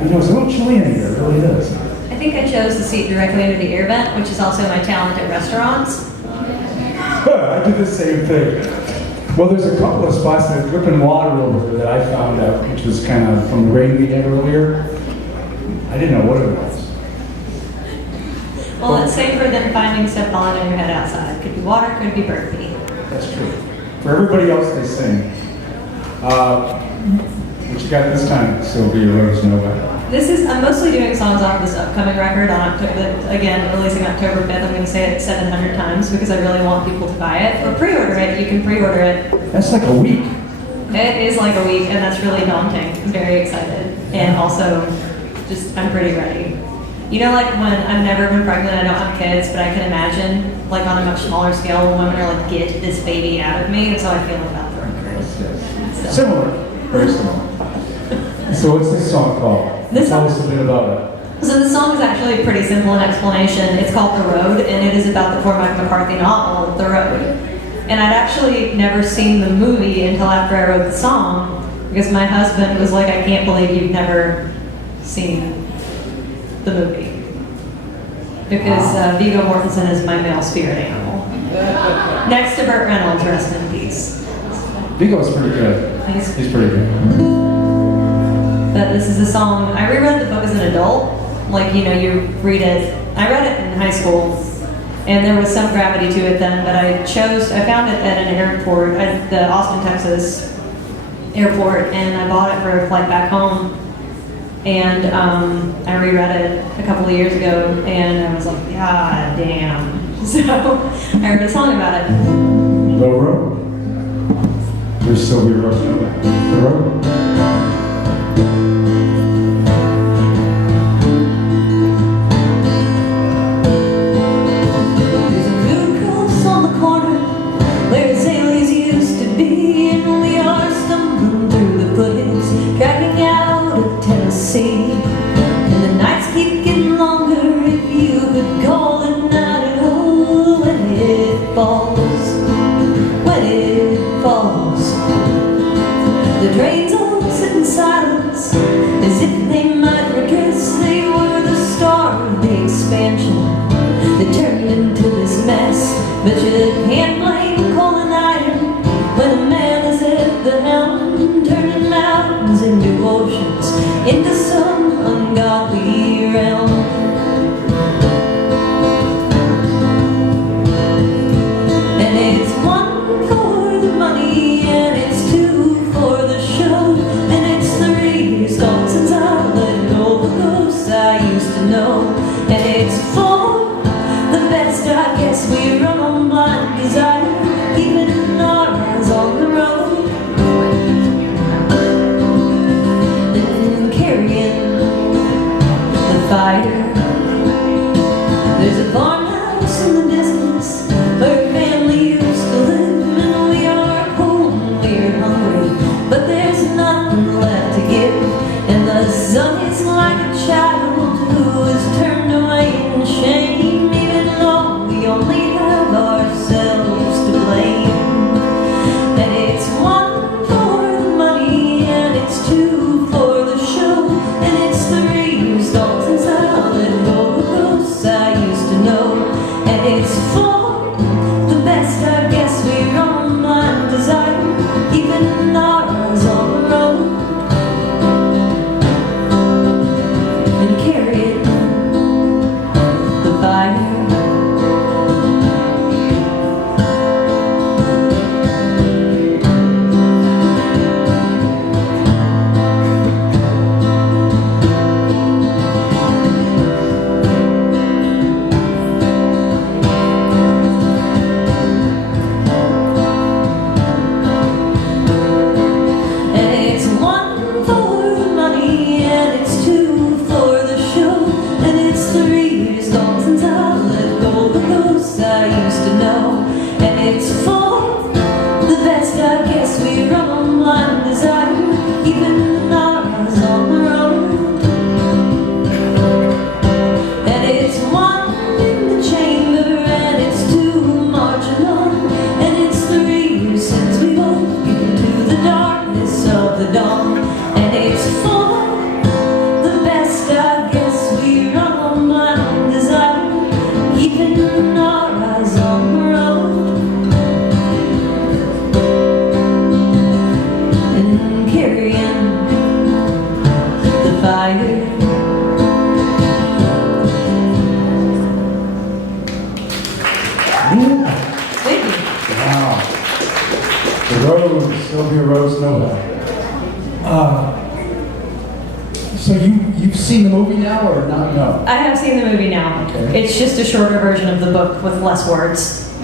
I know, it's a little chilly in here, it really is. I think I chose the seat directly under the air vent, which is also my talent at restaurants. I did the same thing. Well, there's a couple of spots that are dripping water over there that I found out, which was kind of from the rain we had earlier. I didn't know what it was. Well, it's safer than finding stuff falling on your head outside. Could be water, could be burpee. That's true. For everybody else, they sing. What you got this time, Sylvia Rose Novak? I'm mostly doing songs off this upcoming record on October, again, releasing October 5th. I'm going to say it 700 times because I really want people to buy it. Or pre-order it. You can pre-order it. That's like a week. It is like a week, and that's really daunting. I'm very excited. And also, I'm pretty ready. You know, like when I've never been pregnant, I don't have kids, but I can imagine, like on a much smaller scale, when women are like, get this baby out of me. That's how I feel about the record. So. Similar. Very similar. So what's this song called? Tell us a bit about it. So the song is actually pretty simple in explanation. It's called The Road, and it is about the Cormac McCarthy novel, The Road. And I'd actually never seen the movie until after I wrote the song, because my husband was like, I can't believe you've never seen the movie. Because Viggo Mortensen is my male spirit animal. Next to Burt Reynolds, rest in peace. Viggo's pretty good. He's pretty good. But this is a song, I reread the book as an adult. Like, you know, you read it. I read it in high school, and there was some gravity to it then, but I found it at an airport, at the Austin, Texas airport, and I bought it for a flight back home. And I reread it a couple of years ago, and I was like, God damn. So I wrote a song about it. The Road. There's Sylvia Rose Novak. The Road. And the nights keep getting longer. If you could call it night at all, when it falls, the trains all sit in silence, as if they might regress. They were the star of the expansion that turned into this mess. But you can't blame calling iron when a man is at the helm, turning mountains into oceans, into some ungodly realm. And it's one for the money, and it's two for the show, and it's 3 years gone since I let go of the ghosts I used to know, and it's 4, the best I guess we run on blind desire, keeping our eyes on the road. Fire. There's a farmhouse in the distance where family used to live, and we are cold and we're hungry, but there's nothing left to give. And the sun is like a child who is turned away in shame, even though we only have ourselves to blame. And it's 1 for the money, and it's 2 for the show, and it's 3 years gone since I let go of ghosts I used to know, and it's 4, the best I guess we run on blind desire, keeping our eyes on the road, and Sylvia Rose Novak. So you've seen the movie now or not? No. I have seen the movie now. Okay. It's just a shorter version of the book with less words.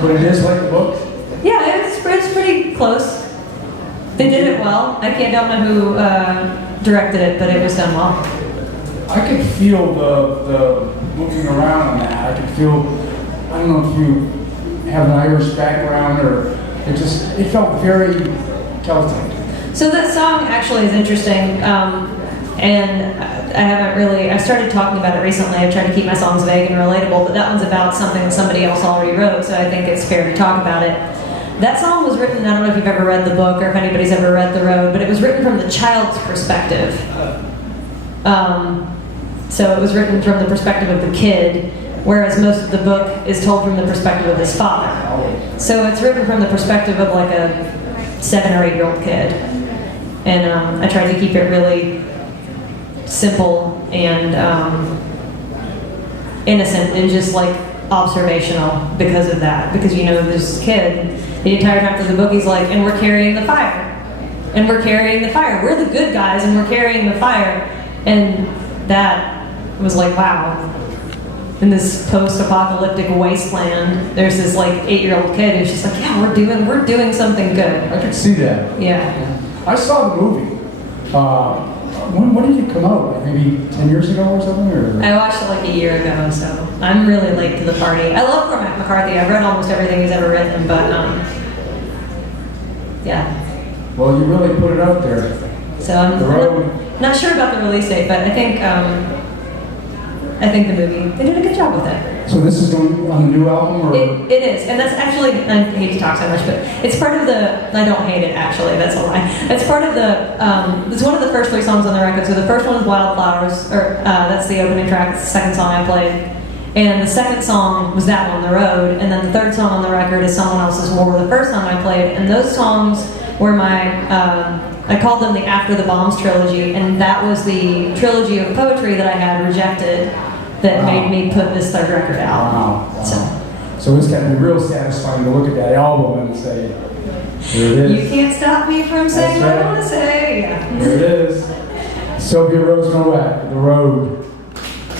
But it is like the book? Yeah, it's pretty close. They did it well. Don't know who directed it, but it was done well. I could feel the moving around on that. I could feel, I don't know if you have an Irish background or it felt very Celtic. So that song actually is interesting, and I started talking about it recently. I've tried to keep my songs vague and relatable, but that one's about something that somebody else already wrote, so I think it's fair to talk about it. That song was written, I don't know if you've ever read the book or if anybody's ever read The Road, but it was written from the child's perspective. So it was written from the perspective of the kid, whereas most of the book is told from the perspective of his father. So it's written from the perspective of like a 7 or 8-year-old kid. And I tried to keep it really simple and innocent and just like observational because of that. Because this kid, the entire time through the book, he's like, and we're carrying the fire. And we're carrying the fire. We're the good guys and we're carrying the fire. And that was like, wow. In this post-apocalyptic wasteland, there's this like 8-year-old kid who's just like, yeah, we're doing something good. I could see that. Yeah. I saw the movie. When did it come out? Like maybe 10 years ago or something? Or? I watched it like a year ago, so I'm really late to the party. I love Cormac McCarthy. I've read almost everything he's ever written, but yeah. Well, you really put it out there. So I'm not sure about the release date, but I think the movie, they did a good job with it. So this is going on the new album? Or? It is, and that's actually, I hate to talk so much, but it's part of the, I don't hate it actually, that's a lie. It's part of the, it's one of the first 3 songs on the record. So the first one is Wildflowers, or that's the opening track, it's the second song I played. And the second song was that one, The Road, and then the third song on the record is Someone Else's War, the first song I played, and those songs were my, I called them the After the Bombs trilogy, and that was the trilogy of poetry that I had rejected that made me put this third record out. Wow. So it's got to be real satisfying to look at that album and say, here it is. You can't stop me from saying what I want to say. Here it is. Sylvia Rose Novak, The Road.